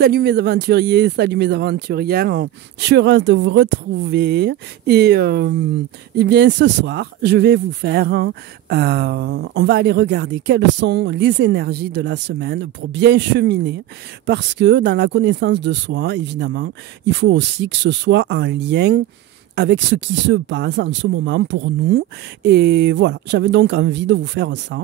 Salut mes aventuriers, salut mes aventurières. Je suis heureuse de vous retrouver. Et bien ce soir, je vais vous faire, on va aller regarder quelles sont les énergies de la semaine pour bien cheminer. Parce que dans la connaissance de soi, évidemment, il faut aussi que ce soit en lien avec ce qui se passe en ce moment pour nous. Et voilà, j'avais donc envie de vous faire ça.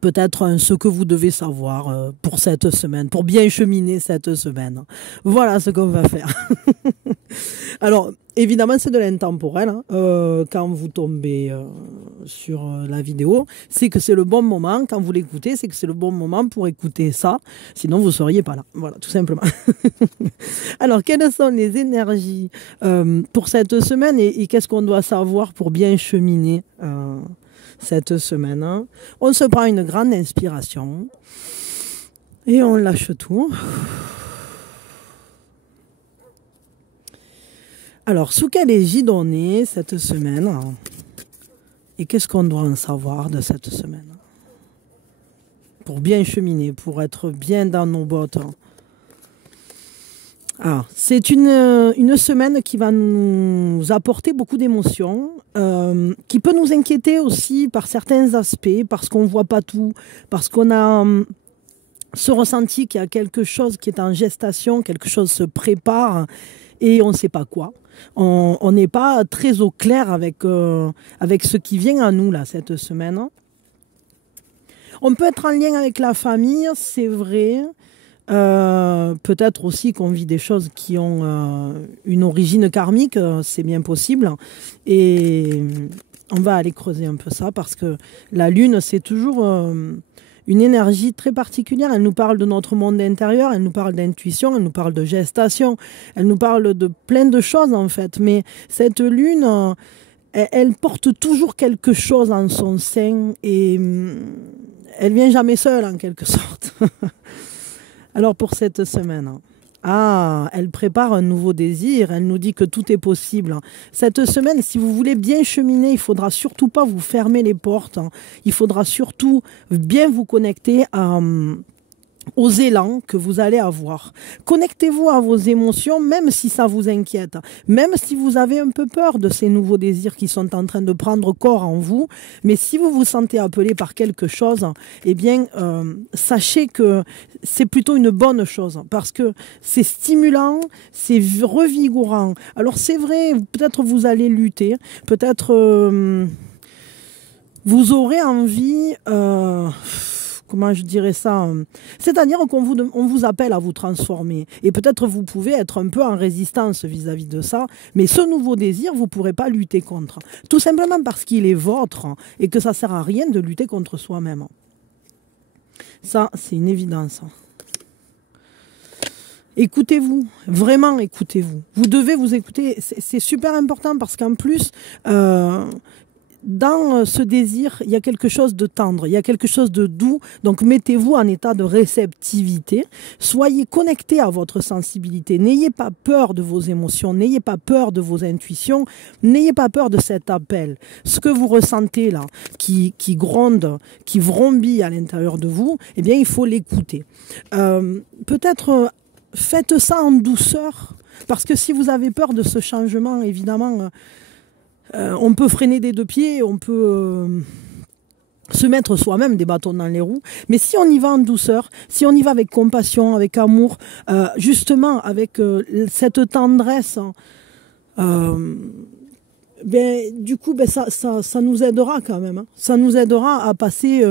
Peut-être ce que vous devez savoir pour cette semaine, pour bien cheminer cette semaine. Voilà ce qu'on va faire. Alors, évidemment, c'est de l'intemporel. Hein. Quand vous tombez sur la vidéo, c'est que c'est le bon moment. Quand vous l'écoutez, c'est que c'est le bon moment pour écouter ça. Sinon, vous ne seriez pas là. Voilà, tout simplement. Alors, quelles sont les énergies pour cette semaine et qu'est-ce qu'on doit savoir pour bien cheminer cette semaine, hein. On se prend une grande inspiration et on lâche tout. Alors, sous quelle égide on est cette semaine et qu'est-ce qu'on doit en savoir de cette semaine pour bien cheminer, pour être bien dans nos bottes. Ah, c'est une semaine qui va nous apporter beaucoup d'émotions, qui peut nous inquiéter aussi par certains aspects, parce qu'on ne voit pas tout, parce qu'on a ce ressenti qu'il y a quelque chose qui est en gestation, quelque chose se prépare et on ne sait pas quoi. On n'est pas très au clair avec ce qui vient à nous là, cette semaine. On peut être en lien avec la famille, c'est vrai. Peut-être aussi qu'on vit des choses qui ont une origine karmique, c'est bien possible. Et on va aller creuser un peu ça parce que la lune, c'est toujours une énergie très particulière. Elle nous parle de notre monde intérieur, elle nous parle d'intuition, elle nous parle de gestation, elle nous parle de plein de choses en fait. Mais cette lune, elle porte toujours quelque chose en son sein et elle vient jamais seule en quelque sorte. Alors pour cette semaine, elle prépare un nouveau désir, elle nous dit que tout est possible. Cette semaine, si vous voulez bien cheminer, il ne faudra surtout pas vous fermer les portes. Il faudra surtout bien vous connecter aux élans que vous allez avoir. Connectez-vous à vos émotions, même si ça vous inquiète, même si vous avez un peu peur de ces nouveaux désirs qui sont en train de prendre corps en vous, mais si vous vous sentez appelé par quelque chose, eh bien, sachez que c'est plutôt une bonne chose, parce que c'est stimulant, c'est revigorant. Alors c'est vrai, peut-être vous allez lutter, peut-être vous aurez envie... comment je dirais ça? C'est-à-dire qu'on vous appelle à vous transformer. Et peut-être vous pouvez être un peu en résistance vis-à-vis de ça. Mais ce nouveau désir, vous ne pourrez pas lutter contre. Tout simplement parce qu'il est vôtre et que ça ne sert à rien de lutter contre soi-même. Ça, c'est une évidence. Écoutez-vous, vraiment écoutez-vous. Vous devez vous écouter. C'est super important parce qu'en plus... dans ce désir, il y a quelque chose de tendre, il y a quelque chose de doux. Donc, mettez-vous en état de réceptivité. Soyez connectés à votre sensibilité. N'ayez pas peur de vos émotions. N'ayez pas peur de vos intuitions. N'ayez pas peur de cet appel. Ce que vous ressentez là, qui gronde, qui vrombit à l'intérieur de vous, eh bien, il faut l'écouter. Peut-être faites ça en douceur. Parce que si vous avez peur de ce changement, évidemment... on peut freiner des deux pieds, on peut se mettre soi-même des bâtons dans les roues. Mais si on y va en douceur, si on y va avec compassion, avec amour, justement avec cette tendresse, du coup, ça nous aidera quand même. Hein. Ça nous aidera à passer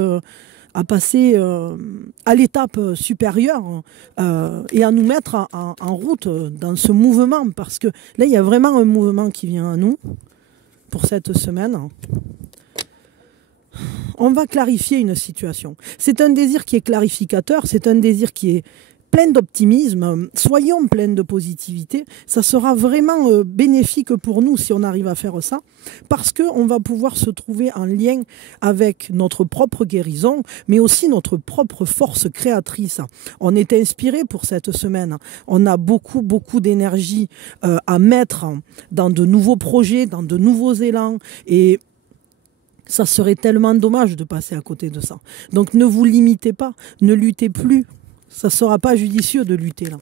à l'étape supérieure et à nous mettre en route dans ce mouvement. Parce que là, il y a vraiment un mouvement qui vient à nous. Pour cette semaine, on va clarifier une situation. C'est un désir qui est clarificateur, c'est un désir qui est plein d'optimisme. Soyons pleins de positivité. Ça sera vraiment bénéfique pour nous si on arrive à faire ça, parce qu'on va pouvoir se trouver en lien avec notre propre guérison, mais aussi notre propre force créatrice. On est inspiré pour cette semaine. On a beaucoup, beaucoup d'énergie à mettre dans de nouveaux projets, dans de nouveaux élans, et ça serait tellement dommage de passer à côté de ça. Donc ne vous limitez pas, ne luttez plus Ça ne sera pas judicieux de lutter là.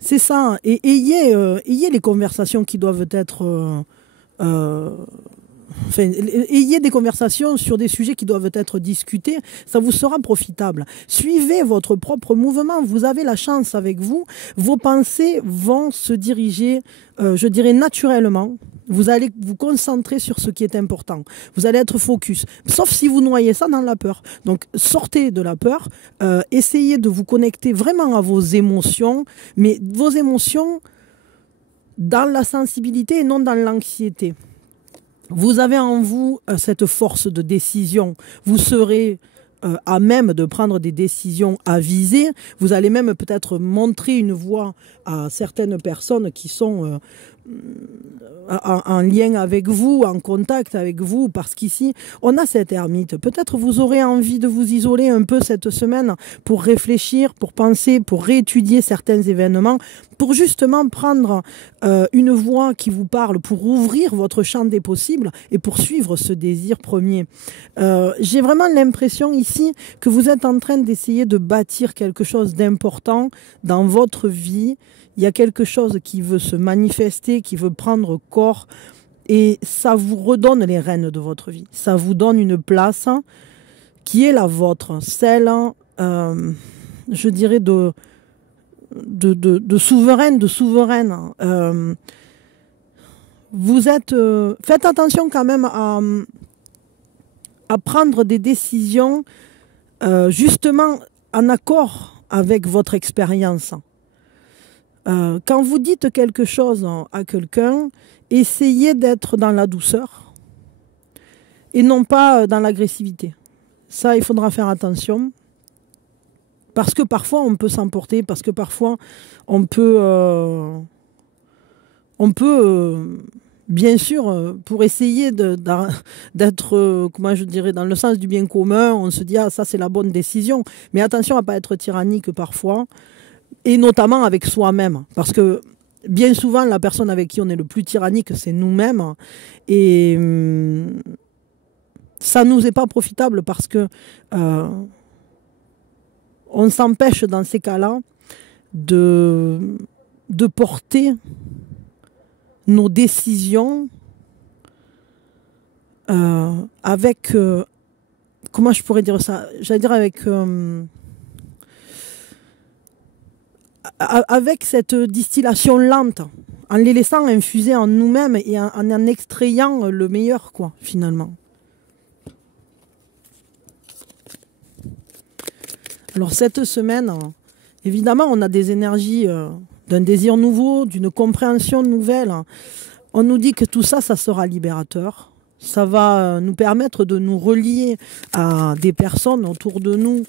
C'est ça. Et ayez les conversations qui doivent être... ayez des conversations sur des sujets qui doivent être discutés, ça vous sera profitable. Suivez votre propre mouvement, vous avez la chance avec vous, vos pensées vont se diriger, je dirais naturellement. Vous allez vous concentrer sur ce qui est important. Vous allez être focus. Sauf si vous noyez ça dans la peur. Donc, sortez de la peur. Essayez de vous connecter vraiment à vos émotions. Mais vos émotions dans la sensibilité et non dans l'anxiété. Vous avez en vous cette force de décision. Vous serez à même de prendre des décisions avisées. Vous allez même peut-être montrer une voie à certaines personnes qui sont en lien avec vous, en contact avec vous, parce qu'ici, on a cette ermite. Peut-être vous aurez envie de vous isoler un peu cette semaine pour réfléchir, pour penser, pour réétudier certains événements, pour justement prendre une voie qui vous parle, pour ouvrir votre champ des possibles et pour suivre ce désir premier. J'ai vraiment l'impression ici que vous êtes en train d'essayer de bâtir quelque chose d'important dans votre vie. Il y a quelque chose qui veut se manifester, qui veut prendre corps et ça vous redonne les rênes de votre vie. Ça vous donne une place qui est la vôtre, celle, je dirais, de souveraine, de souveraine. Vous êtes... faites attention quand même à prendre des décisions justement en accord avec votre expérience. Quand vous dites quelque chose à quelqu'un, essayez d'être dans la douceur et non pas dans l'agressivité. Ça, il faudra faire attention. Parce que parfois, on peut s'emporter, parce que parfois, on peut bien sûr, pour essayer d'être, comment je dirais, dans le sens du bien commun, on se dit, ah, ça, c'est la bonne décision. Mais attention à ne pas être tyrannique parfois, et notamment avec soi-même. Parce que bien souvent, la personne avec qui on est le plus tyrannique, c'est nous-mêmes. Et ça ne nous est pas profitable parce que on s'empêche dans ces cas-là de porter nos décisions avec, comment je pourrais dire ça, j'allais dire avec cette distillation lente, en les laissant infuser en nous-mêmes et en extrayant le meilleur, quoi, finalement. Alors cette semaine, évidemment, on a des énergies d'un désir nouveau, d'une compréhension nouvelle. On nous dit que tout ça, ça sera libérateur. Ça va nous permettre de nous relier à des personnes autour de nous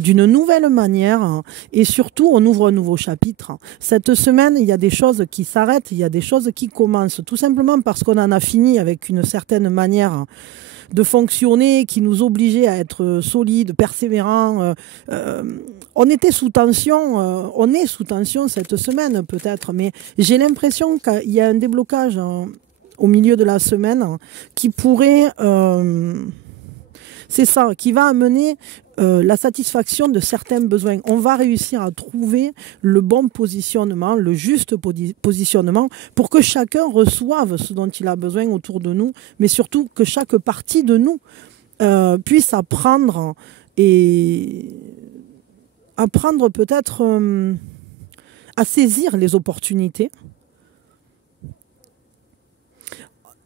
d'une nouvelle manière. Et surtout, on ouvre un nouveau chapitre. Cette semaine, il y a des choses qui s'arrêtent, il y a des choses qui commencent. Tout simplement parce qu'on en a fini avec une certaine manière de fonctionner qui nous obligeait à être solides, persévérants. On était sous tension, on est sous tension cette semaine peut-être, mais j'ai l'impression qu'il y a un déblocage au milieu de la semaine qui pourrait, c'est ça, qui va amener la satisfaction de certains besoins. On va réussir à trouver le bon positionnement, le juste positionnement pour que chacun reçoive ce dont il a besoin autour de nous, mais surtout que chaque partie de nous puisse apprendre peut-être à saisir les opportunités.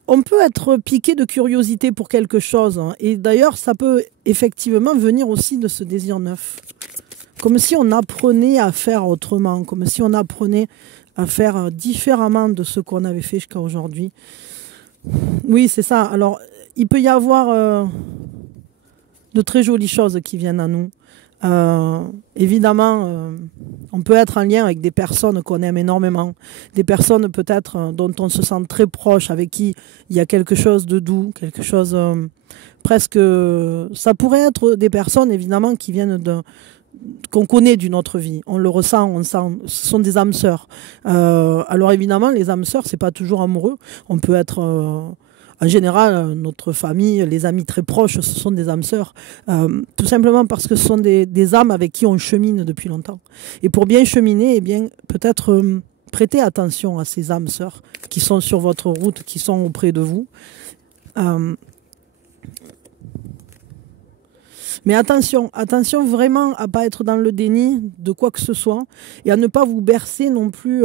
On peut être piqué de curiosité pour quelque chose. Et d'ailleurs, ça peut effectivement venir aussi de ce désir neuf. Comme si on apprenait à faire autrement. Comme si on apprenait à faire différemment de ce qu'on avait fait jusqu'à aujourd'hui. Oui, c'est ça. Alors, il peut y avoir de très jolies choses qui viennent à nous. Évidemment, on peut être en lien avec des personnes qu'on aime énormément, des personnes peut-être dont on se sent très proche, avec qui il y a quelque chose de doux, quelque chose presque... Ça pourrait être des personnes évidemment qui viennent qu'on connaît d'une autre vie, on le ressent, on sent, ce sont des âmes sœurs. Alors évidemment, les âmes sœurs, c'est pas toujours amoureux, on peut être En général, notre famille, les amis très proches, ce sont des âmes sœurs. Tout simplement parce que ce sont des âmes avec qui on chemine depuis longtemps. Et pour bien cheminer, eh bien, peut-être prêter attention à ces âmes sœurs qui sont sur votre route, qui sont auprès de vous. Mais attention vraiment à ne pas être dans le déni de quoi que ce soit et à ne pas vous bercer non plus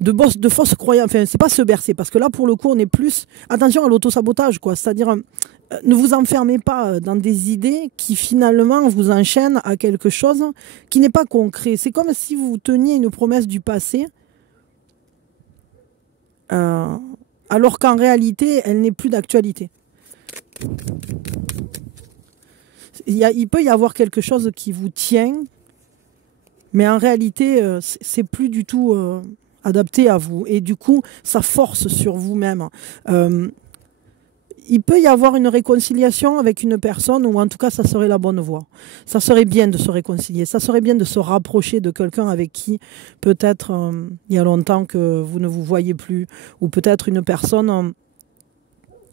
de fausses croyances. Enfin, c'est pas se bercer, parce que là, pour le coup, on est plus... Attention à l'autosabotage, quoi. C'est-à-dire, ne vous enfermez pas dans des idées qui, finalement, vous enchaînent à quelque chose qui n'est pas concret. C'est comme si vous teniez une promesse du passé, alors qu'en réalité, elle n'est plus d'actualité. Il peut y avoir quelque chose qui vous tient, mais en réalité, c'est plus du tout adapté à vous. Et du coup, ça force sur vous-même. Il peut y avoir une réconciliation avec une personne, ou en tout cas, ça serait la bonne voie. Ça serait bien de se réconcilier. Ça serait bien de se rapprocher de quelqu'un avec qui, peut-être, il y a longtemps que vous ne vous voyez plus, ou peut-être une personne...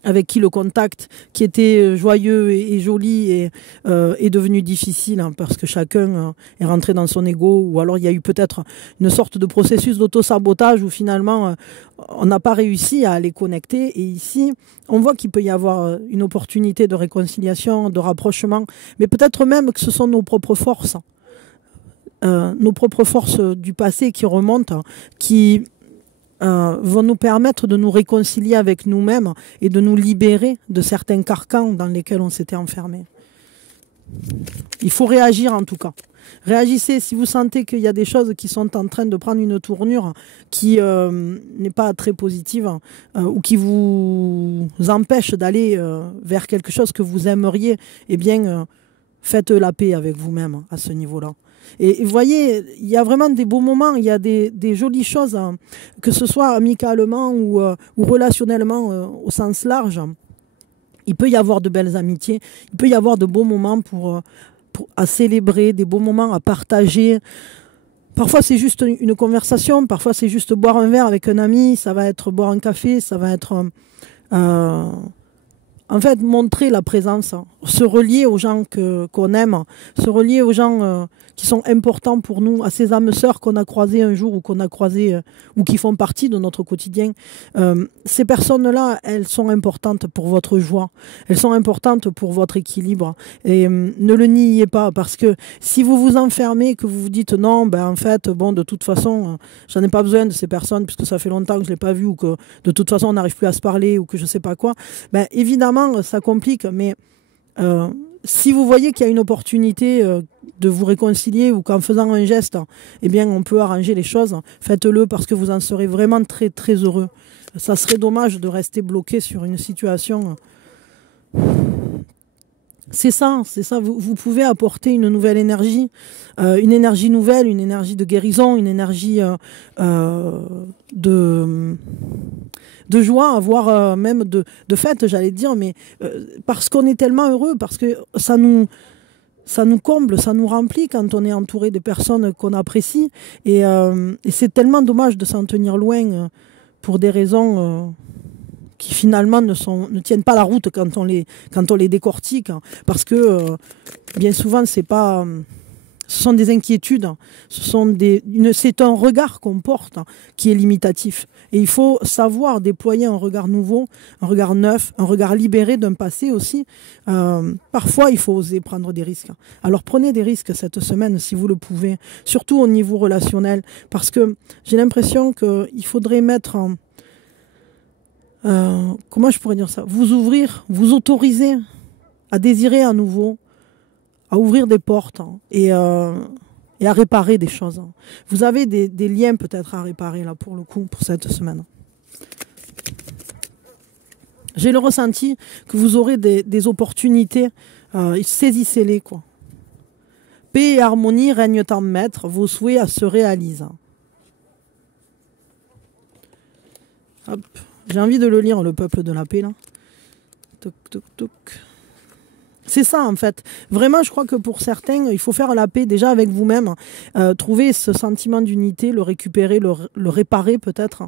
avec qui le contact, qui était joyeux et joli, est devenu difficile, hein, parce que chacun est rentré dans son ego, ou alors il y a eu peut-être une sorte de processus d'auto-sabotage où finalement on n'a pas réussi à les connecter. Et ici, on voit qu'il peut y avoir une opportunité de réconciliation, de rapprochement, mais peut-être même que ce sont nos propres forces du passé qui remontent, qui... vont nous permettre de nous réconcilier avec nous-mêmes et de nous libérer de certains carcans dans lesquels on s'était enfermé. Il faut réagir en tout cas. Réagissez si vous sentez qu'il y a des choses qui sont en train de prendre une tournure qui n'est pas très positive ou qui vous empêche d'aller vers quelque chose que vous aimeriez, eh bien, faites la paix avec vous-même à ce niveau-là. Et vous voyez, il y a vraiment des beaux moments, il y a des jolies choses, hein, que ce soit amicalement ou relationnellement au sens large. Il peut y avoir de belles amitiés, il peut y avoir de beaux moments à célébrer, des beaux moments à partager. Parfois c'est juste une conversation, parfois c'est juste boire un verre avec un ami, ça va être boire un café, ça va être... en fait, montrer la présence, se relier aux gens qu'on aime, se relier aux gens qui sont importants pour nous, à ces âmes sœurs qu'on a croisées un jour ou qu'on a croisées ou qui font partie de notre quotidien. Ces personnes-là, elles sont importantes pour votre joie, elles sont importantes pour votre équilibre. Et ne le niez pas, parce que si vous vous enfermez, que vous vous dites non, ben en fait, bon, de toute façon, j'en ai pas besoin de ces personnes puisque ça fait longtemps que je l'ai pas vu, ou que de toute façon on n'arrive plus à se parler, ou que je sais pas quoi, ben évidemment ça complique, mais si vous voyez qu'il y a une opportunité de vous réconcilier, ou qu'en faisant un geste, eh bien, on peut arranger les choses, faites-le, parce que vous en serez vraiment très, très heureux. Ça serait dommage de rester bloqué sur une situation. C'est ça. Vous pouvez apporter une nouvelle énergie, une énergie nouvelle, une énergie de guérison, une énergie de joie, voire même de fête, j'allais dire, mais parce qu'on est tellement heureux, parce que ça nous comble, ça nous remplit quand on est entouré des personnes qu'on apprécie. Et c'est tellement dommage de s'en tenir loin pour des raisons qui finalement ne tiennent pas la route quand on les décortique. Parce que bien souvent, ce sont des inquiétudes, c'est un regard qu'on porte qui est limitatif. Et il faut savoir déployer un regard nouveau, un regard neuf, un regard libéré d'un passé aussi. Parfois, il faut oser prendre des risques. Alors prenez des risques cette semaine si vous le pouvez, surtout au niveau relationnel, parce que j'ai l'impression qu'il faudrait mettre comment je pourrais dire ça, vous ouvrir, vous autoriser à désirer à nouveau, à ouvrir des portes et à réparer des choses. Vous avez des liens peut-être à réparer là pour le coup, pour cette semaine. J'ai le ressenti que vous aurez des opportunités, saisissez-les quoi. Paix et harmonie règnent en maître, vos souhaits se réalisent. Hop. J'ai envie de le lire, le peuple de la paix là. Toc, toc, toc. C'est ça, en fait. Vraiment, je crois que pour certains, il faut faire la paix déjà avec vous-même, trouver ce sentiment d'unité, le récupérer, le réparer peut-être,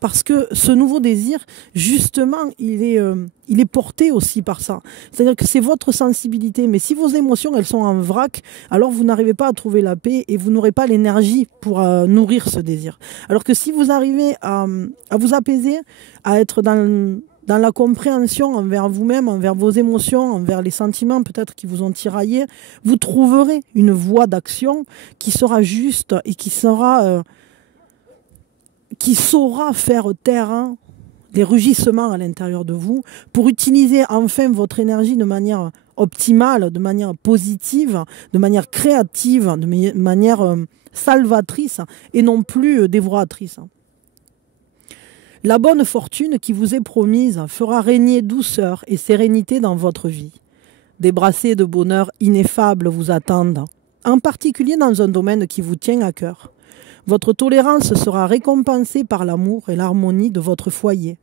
parce que ce nouveau désir, justement, il est porté aussi par ça. C'est-à-dire que c'est votre sensibilité. Mais si vos émotions, elles sont en vrac, alors vous n'arrivez pas à trouver la paix et vous n'aurez pas l'énergie pour nourrir ce désir. Alors que si vous arrivez à vous apaiser, à être dans la compréhension envers vous-même, envers vos émotions, envers les sentiments peut-être qui vous ont tiraillé, vous trouverez une voie d'action qui sera juste et qui saura faire taire des rugissements à l'intérieur de vous pour utiliser enfin votre énergie de manière optimale, de manière positive, de manière créative, de manière salvatrice et non plus dévoratrice. La bonne fortune qui vous est promise fera régner douceur et sérénité dans votre vie. Des brassées de bonheur ineffables vous attendent, en particulier dans un domaine qui vous tient à cœur. Votre tolérance sera récompensée par l'amour et l'harmonie de votre foyer.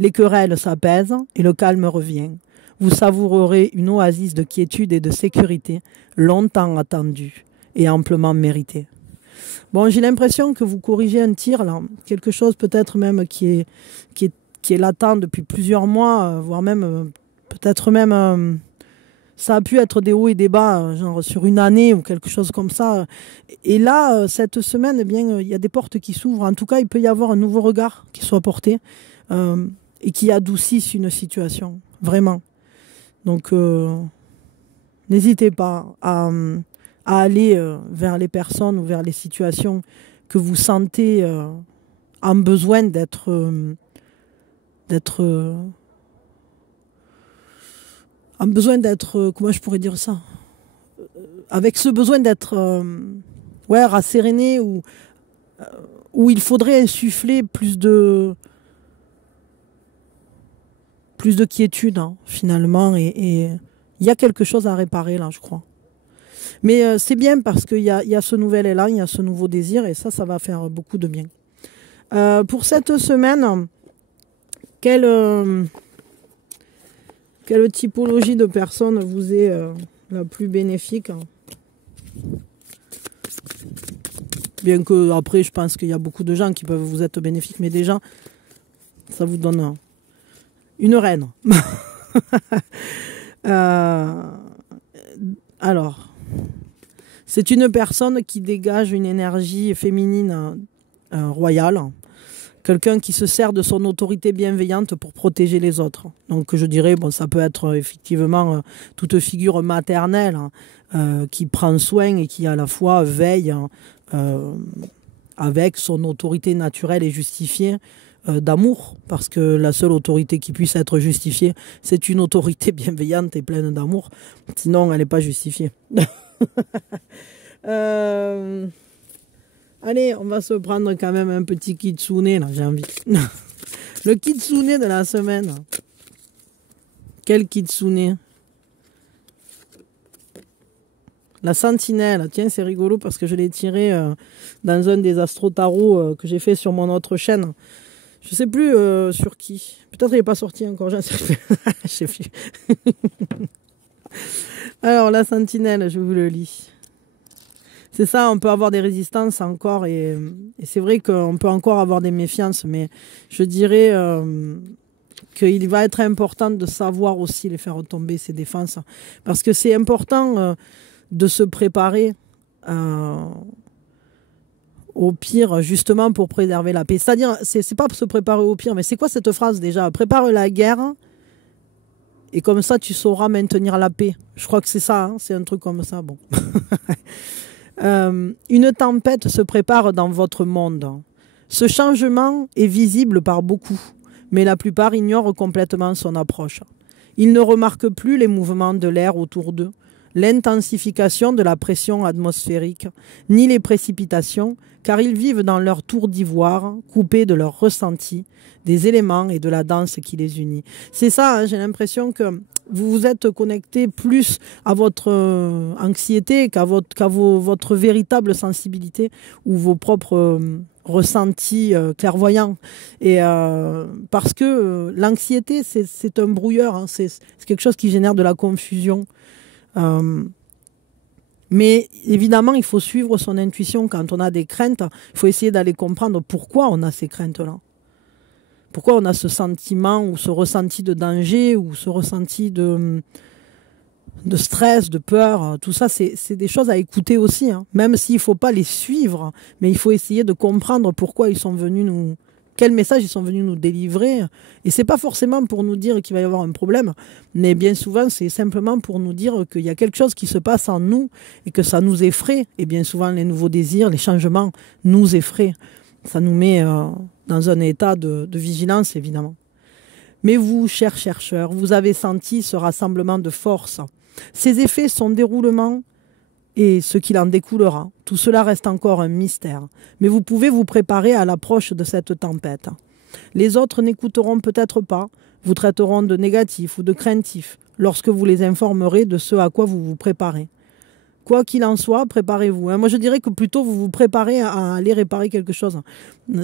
Les querelles s'apaisent et le calme revient. Vous savourerez une oasis de quiétude et de sécurité, longtemps attendue et amplement méritée. Bon, j'ai l'impression que vous corrigez un tir, là, quelque chose peut-être même qui est latent depuis plusieurs mois, voire même, peut-être même, ça a pu être des hauts et des bas, genre sur une année ou quelque chose comme ça. Et là, cette semaine, eh bien, il y a des portes qui s'ouvrent. En tout cas, il peut y avoir un nouveau regard qui soit porté et qui adoucisse une situation, vraiment. Donc, n'hésitez pas à aller vers les personnes ou vers les situations que vous sentez en besoin comment je pourrais dire ça, avec ce besoin d'être rasséréné ou où il faudrait insuffler plus de quiétude finalement et il y a quelque chose à réparer là, je crois. Mais c'est bien parce qu'il y a ce nouvel élan, il y a ce nouveau désir et ça va faire beaucoup de bien. Pour cette semaine, quelle typologie de personnes vous est la plus bénéfique? Bien que après, je pense qu'il y a beaucoup de gens qui peuvent vous être bénéfiques, mais déjà, ça vous donne une reine. Alors... C'est une personne qui dégage une énergie féminine royale. Quelqu'un qui se sert de son autorité bienveillante pour protéger les autres. Donc je dirais, bon, ça peut être effectivement toute figure maternelle qui prend soin et qui à la fois veille avec son autorité naturelle et justifiée d'amour. Parce que la seule autorité qui puisse être justifiée, c'est une autorité bienveillante et pleine d'amour. Sinon, elle n'est pas justifiée. Allez, on va se prendre quand même un petit kitsune là, j'ai envie. Le kitsune de la semaine. Quel kitsune? La sentinelle. Tiens, c'est rigolo parce que je l'ai tiré dans un des astro-tarots que j'ai fait sur mon autre chaîne. Je sais plus sur qui. Peut-être il n'est pas sorti encore. Je sais plus. Alors, la sentinelle, je vous le lis. C'est ça, on peut avoir des résistances encore et c'est vrai qu'on peut encore avoir des méfiances, mais je dirais qu'il va être important de savoir aussi les faire retomber, ces défenses. Parce que c'est important de se préparer au pire, justement pour préserver la paix. C'est-à-dire, c'est pas pour se préparer au pire, mais c'est quoi cette phrase déjà? Prépare la guerre. Et comme ça, tu sauras maintenir la paix. Je crois que c'est ça, hein, c'est un truc comme ça. Bon. Une tempête se prépare dans votre monde. Ce changement est visible par beaucoup, mais la plupart ignorent complètement son approche. Ils ne remarquent plus les mouvements de l'air autour d'eux, l'intensification de la pression atmosphérique, ni les précipitations, car ils vivent dans leur tour d'ivoire, coupés de leurs ressentis, des éléments et de la danse qui les unit. C'est ça, hein, j'ai l'impression que vous vous êtes connecté plus à votre anxiété qu'à votre véritable sensibilité ou vos propres ressenti clairvoyant. Et parce que l'anxiété, c'est un brouilleur, hein, c'est quelque chose qui génère de la confusion. Mais évidemment, il faut suivre son intuition quand on a des craintes. Il faut essayer d'aller comprendre pourquoi on a ces craintes-là. Pourquoi on a ce sentiment ou ce ressenti de danger ou ce ressenti de stress, de peur. Tout ça, c'est des choses à écouter aussi. Hein. Même s'il ne faut pas les suivre, mais il faut essayer de comprendre pourquoi ils sont venus nous... Quel message ils sont venus nous délivrer. Et ce n'est pas forcément pour nous dire qu'il va y avoir un problème, mais bien souvent, c'est simplement pour nous dire qu'il y a quelque chose qui se passe en nous et que ça nous effraie. Et bien souvent, les nouveaux désirs, les changements nous effraient. Ça nous met dans un état de vigilance, évidemment. Mais vous, chers chercheurs, vous avez senti ce rassemblement de forces. Ces effets, son déroulement et ce qu'il en découlera. Tout cela reste encore un mystère. Mais vous pouvez vous préparer à l'approche de cette tempête. Les autres n'écouteront peut-être pas, vous traiteront de négatif ou de craintif lorsque vous les informerez de ce à quoi vous vous préparez. Quoi qu'il en soit, préparez-vous. Moi, je dirais que plutôt vous vous préparez à aller réparer quelque chose.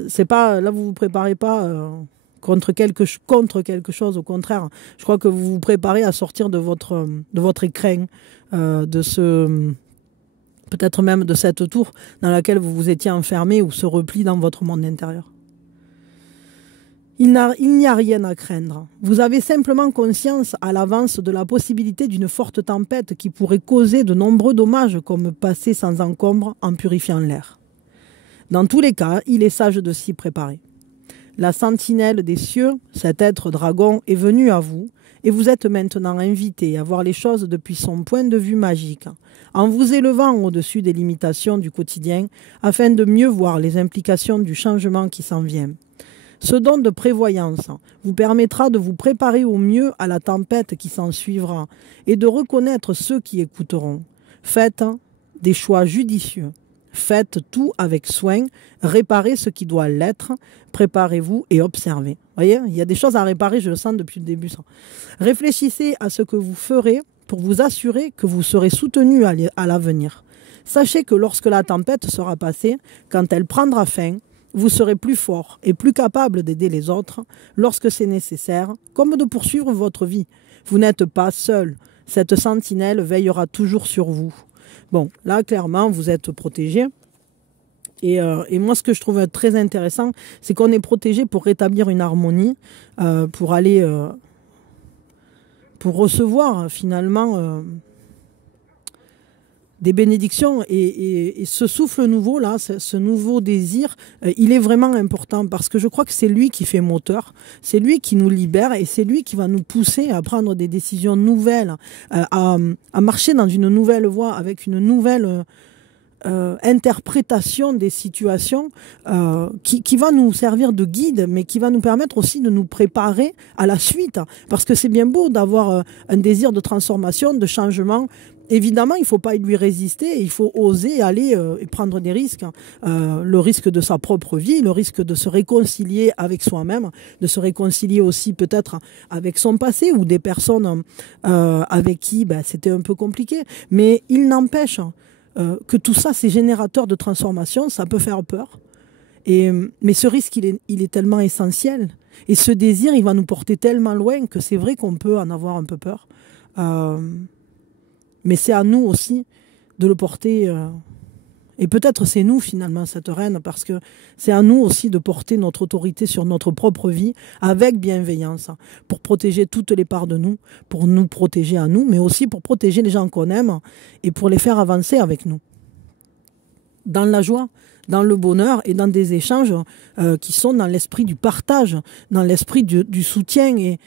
C'est pas, là, vous vous préparez pas contre quelque chose. Au contraire, je crois que vous vous préparez à sortir de votre écrin, peut-être même de cette tour dans laquelle vous vous étiez enfermé ou ce repli dans votre monde intérieur. Il n'y a rien à craindre. Vous avez simplement conscience à l'avance de la possibilité d'une forte tempête qui pourrait causer de nombreux dommages comme passer sans encombre en purifiant l'air. Dans tous les cas, il est sage de s'y préparer. La sentinelle des cieux, cet être dragon, est venu à vous et vous êtes maintenant invité à voir les choses depuis son point de vue magique, en vous élevant au-dessus des limitations du quotidien afin de mieux voir les implications du changement qui s'en vient. Ce don de prévoyance vous permettra de vous préparer au mieux à la tempête qui s'en suivra et de reconnaître ceux qui écouteront. Faites des choix judicieux. Faites tout avec soin, réparez ce qui doit l'être, préparez-vous et observez. Voyez, il y a des choses à réparer, je le sens depuis le début. Ça. Réfléchissez à ce que vous ferez pour vous assurer que vous serez soutenu à l'avenir. Sachez que lorsque la tempête sera passée, quand elle prendra fin, vous serez plus fort et plus capable d'aider les autres lorsque c'est nécessaire, comme de poursuivre votre vie. Vous n'êtes pas seul. Cette sentinelle veillera toujours sur vous. Bon, là, clairement, vous êtes protégé. Et moi, ce que je trouve très intéressant, c'est qu'on est protégé pour rétablir une harmonie, pour aller... pour recevoir, finalement... des bénédictions et ce souffle nouveau là, ce nouveau désir, il est vraiment important parce que je crois que c'est lui qui fait moteur, c'est lui qui nous libère et c'est lui qui va nous pousser à prendre des décisions nouvelles, à marcher dans une nouvelle voie avec une nouvelle interprétation des situations qui va nous servir de guide mais qui va nous permettre aussi de nous préparer à la suite parce que c'est bien beau d'avoir un désir de transformation, de changement. Évidemment, il ne faut pas lui résister, il faut oser aller et prendre des risques. Le risque de sa propre vie, le risque de se réconcilier avec soi-même, de se réconcilier aussi peut-être avec son passé ou des personnes avec qui c'était un peu compliqué. Mais il n'empêche que tout ça, c'est générateur de transformation, ça peut faire peur. Mais ce risque, il est tellement essentiel. Et ce désir, il va nous porter tellement loin que c'est vrai qu'on peut en avoir un peu peur. Mais c'est à nous aussi de le porter. Et peut-être c'est nous finalement cette reine, parce que c'est à nous aussi de porter notre autorité sur notre propre vie avec bienveillance, pour protéger toutes les parts de nous, pour nous protéger à nous, mais aussi pour protéger les gens qu'on aime et pour les faire avancer avec nous. Dans la joie, dans le bonheur et dans des échanges qui sont dans l'esprit du partage, dans l'esprit du soutien et...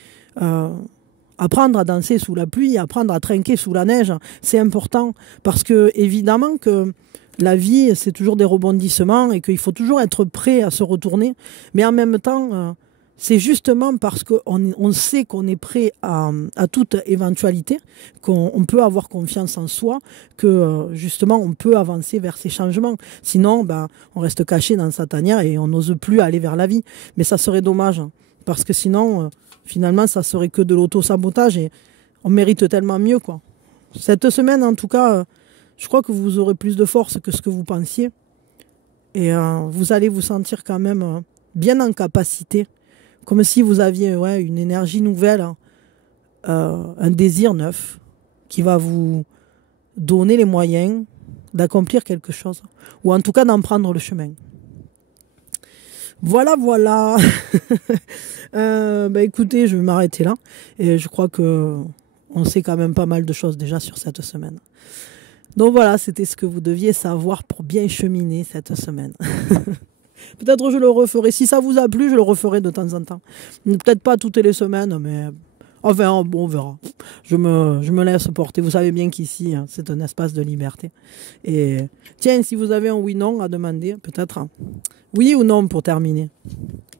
apprendre à danser sous la pluie, apprendre à trinquer sous la neige, c'est important parce que évidemment que la vie, c'est toujours des rebondissements et qu'il faut toujours être prêt à se retourner. Mais en même temps, c'est justement parce qu'on sait qu'on est prêt à toute éventualité, qu'on peut avoir confiance en soi, que justement on peut avancer vers ces changements. Sinon, on reste caché dans sa tanière et on n'ose plus aller vers la vie. Mais ça serait dommage parce que sinon... Finalement, ça serait que de l'auto-sabotage et on mérite tellement mieux, quoi. Cette semaine, en tout cas, je crois que vous aurez plus de force que ce que vous pensiez. Et vous allez vous sentir quand même bien en capacité, comme si vous aviez une énergie nouvelle, hein, un désir neuf qui va vous donner les moyens d'accomplir quelque chose, ou en tout cas d'en prendre le chemin. Voilà, voilà. Écoutez, je vais m'arrêter là. Et je crois que on sait quand même pas mal de choses déjà sur cette semaine. Donc voilà, c'était ce que vous deviez savoir pour bien cheminer cette semaine. Peut-être je le referai. Si ça vous a plu, je le referai de temps en temps. Peut-être pas toutes les semaines, mais enfin, bon, on verra. Je me laisse porter. Vous savez bien qu'ici, hein, c'est un espace de liberté. Et tiens, si vous avez un oui-non à demander, peut-être oui ou non pour terminer.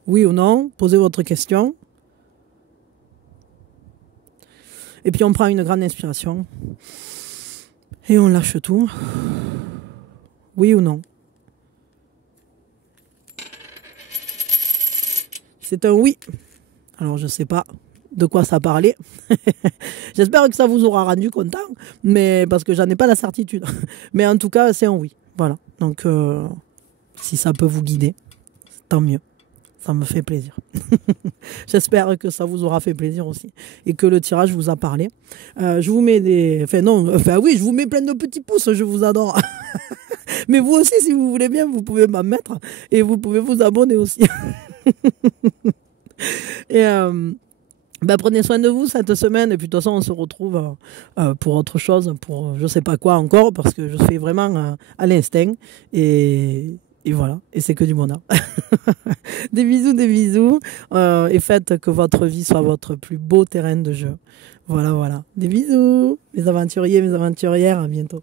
Oui ou non, posez votre question. Et puis on prend une grande inspiration. Et on lâche tout. Oui ou non? C'est un oui. Alors je ne sais pas de quoi ça parlait. J'espère que ça vous aura rendu content, mais parce que j'en ai pas la certitude. Mais en tout cas, c'est un oui. Voilà. Donc si ça peut vous guider, tant mieux. Ça me fait plaisir. J'espère que ça vous aura fait plaisir aussi. Et que le tirage vous a parlé. Je vous mets oui, je vous mets plein de petits pouces, je vous adore. Mais vous aussi, si vous voulez bien, vous pouvez m'en mettre. Et vous pouvez vous abonner aussi. Et prenez soin de vous cette semaine. Et puis de toute façon, on se retrouve pour autre chose, pour je sais pas quoi encore, parce que je fais vraiment à l'instinct. Et voilà, et c'est que du bonheur. Des bisous. Et faites que votre vie soit votre plus beau terrain de jeu. Voilà. Des bisous, mes aventuriers, mes aventurières, à bientôt.